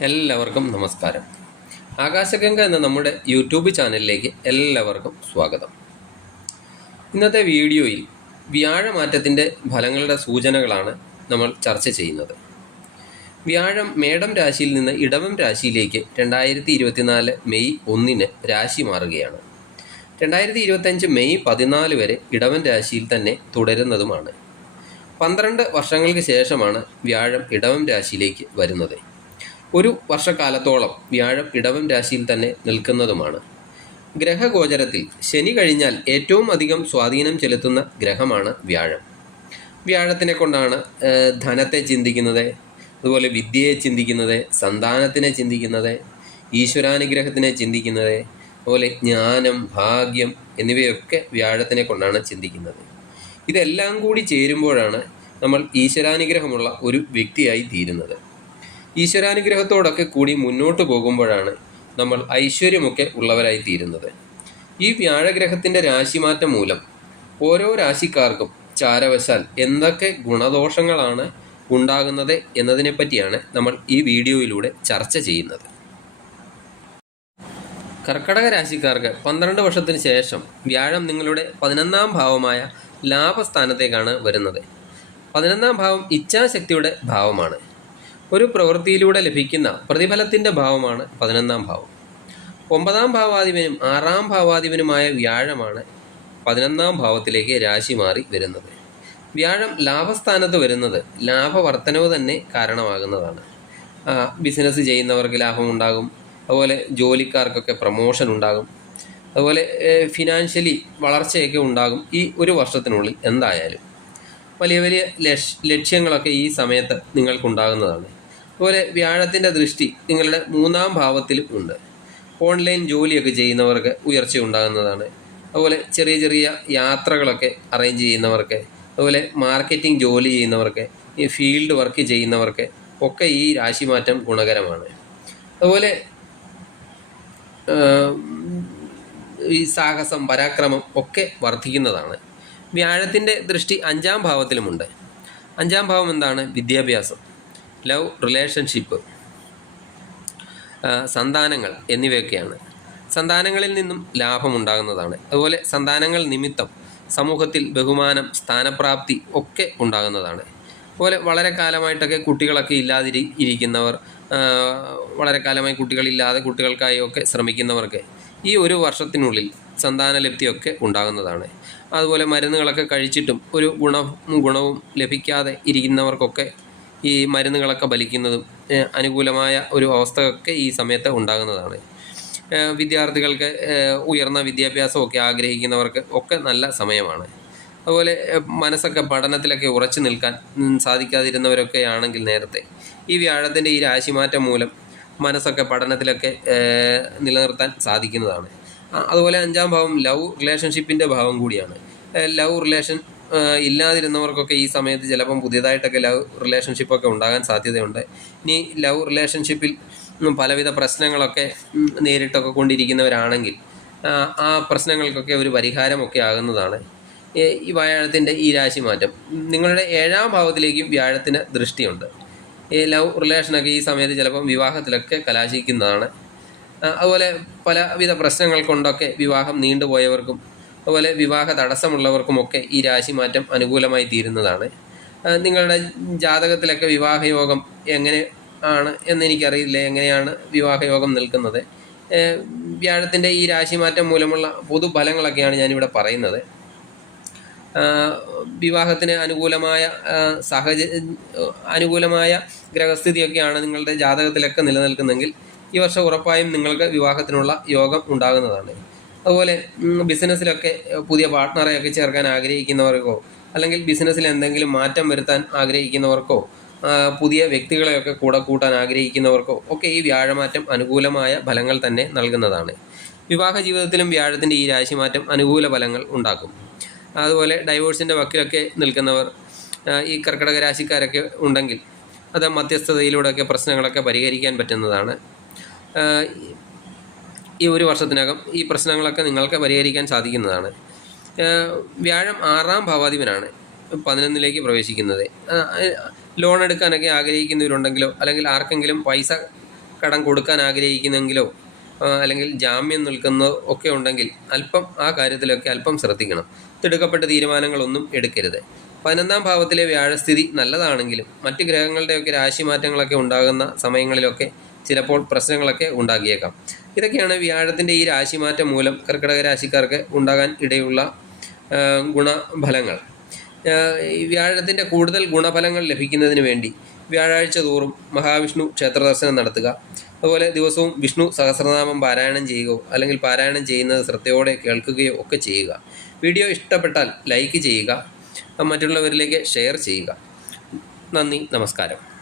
എല്ലാവർക്കും നമസ്കാരം. ആകാശഗംഗ എന്ന നമ്മുടെ യൂട്യൂബ് ചാനലിലേക്ക് എല്ലാവർക്കും സ്വാഗതം. ഇന്നത്തെ വീഡിയോയിൽ വ്യാഴമാറ്റത്തിന്റെ ഫലങ്ങളുടെ സൂചനകളാണ് നമ്മൾ ചർച്ച ചെയ്യുന്നത്. വ്യാഴം മേടം രാശിയിൽ നിന്ന് ഇടവം രാശിയിലേക്ക് രണ്ടായിരത്തി ഇരുപത്തിനാല് മെയ് ഒന്നിന് രാശി മാറുകയാണ്. രണ്ടായിരത്തി ഇരുപത്തഞ്ച് മെയ് പതിനാല് വരെ ഇടവൻ രാശിയിൽ തന്നെ തുടരുന്നതുമാണ്. പന്ത്രണ്ട് വർഷങ്ങൾക്ക് ശേഷമാണ് വ്യാഴം ഇടവം രാശിയിലേക്ക് വരുന്നത്. ഒരു വർഷക്കാലത്തോളം വ്യാഴം ഇടവം രാശിയിൽ തന്നെ നിൽക്കുന്നതുമാണ്. ഗ്രഹഗോചരത്തിൽ ശനി കഴിഞ്ഞാൽ ഏറ്റവും അധികം സ്വാധീനം ചെലുത്തുന്ന ഗ്രഹമാണ് വ്യാഴം. വ്യാഴത്തിനെ കൊണ്ടാണ് ധനത്തെ ചിന്തിക്കുന്നത് അതുപോലെ വിദ്യയെ ചിന്തിക്കുന്നത് സന്താനത്തിനെ ചിന്തിക്കുന്നത് ഈശ്വരാനുഗ്രഹത്തിനെ ചിന്തിക്കുന്നത് അതുപോലെ ജ്ഞാനം ഭാഗ്യം എന്നിവയൊക്കെ വ്യാഴത്തിനെ കൊണ്ടാണ് ചിന്തിക്കുന്നത്. ഇതെല്ലാം കൂടി ചേരുമ്പോഴാണ് നമ്മൾ ഈശ്വരാനുഗ്രഹമുള്ള ഒരു വ്യക്തിയായി തീരുന്നത്. ഈശ്വരാനുഗ്രഹത്തോടൊക്കെ കൂടി മുന്നോട്ട് പോകുമ്പോഴാണ് നമ്മൾ ഐശ്വര്യമൊക്കെ ഉള്ളവരായി തീരുന്നത്. ഈ വ്യാഴഗ്രഹത്തിന്റെ രാശിമാറ്റം മൂലം ഓരോ രാശിക്കാർക്കും ചാരവശാൽ എന്തൊക്കെ ഗുണദോഷങ്ങളാണ് ഉണ്ടാകുന്നത് എന്നതിനെപ്പറ്റിയാണ് നമ്മൾ ഈ വീഡിയോയിലൂടെ ചർച്ച ചെയ്യുന്നത്. കർക്കടക രാശിക്കാർക്ക് പന്ത്രണ്ട് വർഷത്തിന് ശേഷം വ്യാഴം നിങ്ങളുടെ പതിനൊന്നാം ഭാവമായ ലാഭസ്ഥാനത്തേക്കാണ് വരുന്നത്. പതിനൊന്നാം ഭാവം ഇച്ഛാശക്തിയുടെ ഭാവമാണ്. ഒരു പ്രവൃത്തിയിലൂടെ ലഭിക്കുന്ന പ്രതിഫലത്തിന്റെ ഭാവമാണ് പതിനൊന്നാം ഭാവം. ഒമ്പതാം ഭാവാധിപനും ആറാം ഭാവാധിപനുമായ വ്യാഴമാണ് പതിനൊന്നാം ഭാവത്തിലേക്ക് രാശി മാറി വരുന്നത്. വ്യാഴം ലാഭസ്ഥാനത്ത് വരുന്നത് ലാഭവർത്തനവ് തന്നെ കാരണമാകുന്നതാണ്. ബിസിനസ് ചെയ്യുന്നവർക്ക് ലാഭമുണ്ടാകും. അതുപോലെ ജോലിക്കാർക്കൊക്കെ പ്രൊമോഷൻ ഉണ്ടാകും അതുപോലെ ഫിനാൻഷ്യലി വളർച്ചയൊക്കെ ഉണ്ടാകും ഈ ഒരു വർഷത്തിനുള്ളിൽ എന്തായാലും. വലിയ വലിയ ലക്ഷ ലക്ഷ്യങ്ങളൊക്കെ ഈ സമയത്ത് നിങ്ങൾക്കുണ്ടാകുന്നതാണ്. അതുപോലെ വ്യാഴത്തിന്റെ ദൃഷ്ടി നിങ്ങളുടെ മൂന്നാം ഭാവത്തിലും ഉണ്ട്. ഓൺലൈൻ ജോലിയൊക്കെ ചെയ്യുന്നവർക്ക് ഉയർച്ച ഉണ്ടാകുന്നതാണ്. അതുപോലെ ചെറിയ ചെറിയ യാത്രകളൊക്കെ അറേഞ്ച് ചെയ്യുന്നവർക്ക് അതുപോലെ മാർക്കറ്റിംഗ് ജോലി ചെയ്യുന്നവർക്ക് ഈ ഫീൽഡ് വർക്ക് ചെയ്യുന്നവർക്ക് ഒക്കെ ഈ രാശിമാറ്റം ഗുണകരമാണ്. അതുപോലെ ഈ സാഹസം പരാക്രമം ഒക്കെ വർദ്ധിക്കുന്നതാണ്. വ്യാഴത്തിന്റെ ദൃഷ്ടി അഞ്ചാം ഭാവത്തിലുമുണ്ട്. അഞ്ചാം ഭാവം എന്താണ്? വിദ്യാഭ്യാസം ലവ് റിലേഷൻഷിപ്പ് സന്താനങ്ങൾ എന്നിവയൊക്കെയാണ്. സന്താനങ്ങളിൽ നിന്നും ലാഭമുണ്ടാകുന്നതാണ് അതുപോലെ സന്താനങ്ങൾ നിമിത്തം സമൂഹത്തിൽ ബഹുമാനം സ്ഥാനപ്രാപ്തി ഒക്കെ ഉണ്ടാകുന്നതാണ്. അതുപോലെ വളരെ കാലമായിട്ടൊക്കെ കുട്ടികളൊക്കെ ഇല്ലാതിരി ഇരിക്കുന്നവർ വളരെ കാലമായി കുട്ടികളില്ലാതെ കുട്ടികൾക്കായി ഒക്കെ ശ്രമിക്കുന്നവർക്ക് ഈ ഒരു വർഷത്തിനുള്ളിൽ സന്താനലബ്ധിയൊക്കെ ഉണ്ടാകുന്നതാണ്. അതുപോലെ മരുന്നുകളൊക്കെ കഴിച്ചിട്ടും ഒരു ഗുണ ഗുണവും ലഭിക്കാതെ ഇരിക്കുന്നവർക്കൊക്കെ ഈ മരുന്നുകളൊക്കെ ബലിക്കുന്നതും അനുകൂലമായ ഒരു അവസ്ഥയൊക്കെ ഈ സമയത്ത് ഉണ്ടാകുന്നതാണ്. വിദ്യാർത്ഥികൾക്ക് ഉയർന്ന വിദ്യാഭ്യാസമൊക്കെ ആഗ്രഹിക്കുന്നവർക്ക് ഒക്കെ നല്ല സമയമാണ്. അതുപോലെ മനസ്സൊക്കെ പഠനത്തിലൊക്കെ ഉറച്ചു നിൽക്കാൻ സാധിക്കാതിരുന്നവരൊക്കെ ആണെങ്കിൽ നേരത്തെ ഈ വ്യാഴത്തിന്റെ ഈ രാശിമാറ്റം മൂലം മനസ്സൊക്കെ പഠനത്തിലൊക്കെ നിലനിർത്താൻ സാധിക്കുന്നതാണ്. അതുപോലെ അഞ്ചാം ഭാവം ലവ് റിലേഷൻഷിപ്പിന്റെ ഭാവം കൂടിയാണ്. ലവ് റിലേഷൻ ഇല്ലാതിരുന്നവർക്കൊക്കെ ഈ സമയത്ത് ചിലപ്പം പുതിയതായിട്ടൊക്കെ ലവ് റിലേഷൻഷിപ്പൊക്കെ ഉണ്ടാകാൻ സാധ്യതയുണ്ട്. ഇനി ലവ് റിലേഷൻഷിപ്പിൽ പലവിധ പ്രശ്നങ്ങളൊക്കെ നേരിട്ടൊക്കെ കൊണ്ടിരിക്കുന്നവരാണെങ്കിൽ ആ, പ്രശ്നങ്ങൾക്കൊക്കെ ഒരു പരിഹാരമൊക്കെ ആകുന്നതാണ്. ഈ വ്യാഴത്തിന്റെ ഈ രാശി മാറ്റം നിങ്ങളുടെ ഏഴാം ഭാവത്തിലേക്കും വ്യാഴത്തിന് ദൃഷ്ടിയുണ്ട്. ഈ ലവ് റിലേഷനൊക്കെ ഈ സമയത്ത് ചിലപ്പം വിവാഹത്തിലൊക്കെ കലാശിക്കുന്നതാണ്. അതുപോലെ പലവിധ പ്രശ്നങ്ങൾ കൊണ്ടൊക്കെ വിവാഹം നീണ്ടുപോയവർക്കും അതുപോലെ വിവാഹ തടസ്സമുള്ളവർക്കുമൊക്കെ ഈ രാശിമാറ്റം അനുകൂലമായി തീരുന്നതാണ്. നിങ്ങളുടെ ജാതകത്തിലൊക്കെ വിവാഹയോഗം എങ്ങനെ ആണ് എന്നെനിക്കറിയില്ല? എങ്ങനെയാണ് വിവാഹയോഗം നിൽക്കുന്നത്? വ്യാഴത്തിന്റെ ഈ രാശിമാറ്റം മൂലമുള്ള പൊതുഫലങ്ങളൊക്കെയാണ് ഞാനിവിടെ പറയുന്നത്. വിവാഹത്തിന് അനുകൂലമായ സാഹചര്യ അനുകൂലമായ ഗ്രഹസ്ഥിതിയൊക്കെയാണ് നിങ്ങളുടെ ജാതകത്തിലൊക്കെ നിലനിൽക്കുന്നെങ്കിൽ ഈ വർഷം ഉറപ്പായും നിങ്ങൾക്ക് വിവാഹത്തിനുള്ള യോഗം ഉണ്ടാകുന്നതാണ്. അതുപോലെ ബിസിനസ്സിലൊക്കെ പുതിയ പാർട്ട്ണറെയൊക്കെ ചേർക്കാൻ ആഗ്രഹിക്കുന്നവർക്കോ അല്ലെങ്കിൽ ബിസിനസ്സിൽ എന്തെങ്കിലും മാറ്റം വരുത്താൻ ആഗ്രഹിക്കുന്നവർക്കോ പുതിയ വ്യക്തികളെയൊക്കെ കൂടെ കൂട്ടാൻ ആഗ്രഹിക്കുന്നവർക്കോ ഒക്കെ ഈ വ്യാഴമാറ്റം അനുകൂലമായ ഫലങ്ങൾ തന്നെ നൽകുന്നതാണ്. വിവാഹ ജീവിതത്തിലും വ്യാഴത്തിന്റെ ഈ രാശിമാറ്റം അനുകൂല ഫലങ്ങൾ ഉണ്ടാക്കും. അതുപോലെ ഡൈവോഴ്സിന്റെ വക്കിലൊക്കെ നിൽക്കുന്നവർ ഈ കർക്കിടക രാശിക്കാരൊക്കെ ഉണ്ടെങ്കിൽ അത് മധ്യസ്ഥതയിലൂടെയൊക്കെ പ്രശ്നങ്ങളൊക്കെ പരിഹരിക്കാൻ പറ്റുന്നതാണ്. ഈ ഒരു വർഷത്തിനകം ഈ പ്രശ്നങ്ങളൊക്കെ നിങ്ങൾക്ക് പരിഹരിക്കാൻ സാധിക്കുന്നതാണ്. വ്യാഴം ആറാം ഭാവാധിപനാണ് പതിനൊന്നിലേക്ക് പ്രവേശിക്കുന്നത്. ലോൺ എടുക്കാനൊക്കെ ആഗ്രഹിക്കുന്നവരുണ്ടെങ്കിലോ അല്ലെങ്കിൽ ആർക്കെങ്കിലും പൈസ കടം കൊടുക്കാൻ ആഗ്രഹിക്കുന്നെങ്കിലോ അല്ലെങ്കിൽ ജാമ്യം നിൽക്കുന്ന ഒക്കെ ഉണ്ടെങ്കിൽ അല്പം ആ കാര്യത്തിലൊക്കെ അല്പം ശ്രദ്ധിക്കണം. തിടുക്കപ്പെട്ട തീരുമാനങ്ങളൊന്നും എടുക്കരുത്. പതിനൊന്നാം ഭാവത്തിലെ വ്യാഴസ്ഥിതി നല്ലതാണെങ്കിലും മറ്റ് ഗ്രഹങ്ങളുടെയൊക്കെ രാശി രാശിമാറ്റങ്ങളൊക്കെ ഉണ്ടാകുന്ന സമയങ്ങളിലൊക്കെ ചിലപ്പോൾ പ്രശ്നങ്ങളൊക്കെ ഉണ്ടാക്കിയേക്കാം ഇതൊക്കെയാണ് വ്യാഴത്തിന്റെ ഈ രാശിമാറ്റം മൂലം കർക്കിടക രാശിക്കാർക്ക് ഉണ്ടാകാൻ ഇടയുള്ള ഗുണഫലങ്ങൾ. വ്യാഴത്തിന്റെ കൂടുതൽ ഗുണഫലങ്ങൾ ലഭിക്കുന്നതിന് വേണ്ടി വ്യാഴാഴ്ച തോറും മഹാവിഷ്ണു ക്ഷേത്ര ദർശനം നടത്തുക. അതുപോലെ ദിവസവും വിഷ്ണു സഹസ്രനാമം പാരായണം ചെയ്യുകയോ അല്ലെങ്കിൽ പാരായണം ചെയ്യുന്നത് ശ്രദ്ധയോടെ കേൾക്കുകയോ ഒക്കെ ചെയ്യുക. വീഡിയോ ഇഷ്ടപ്പെട്ടാൽ ലൈക്ക് ചെയ്യുക. മറ്റുള്ളവരിലേക്ക് ഷെയർ ചെയ്യുക. നന്ദി നമസ്കാരം.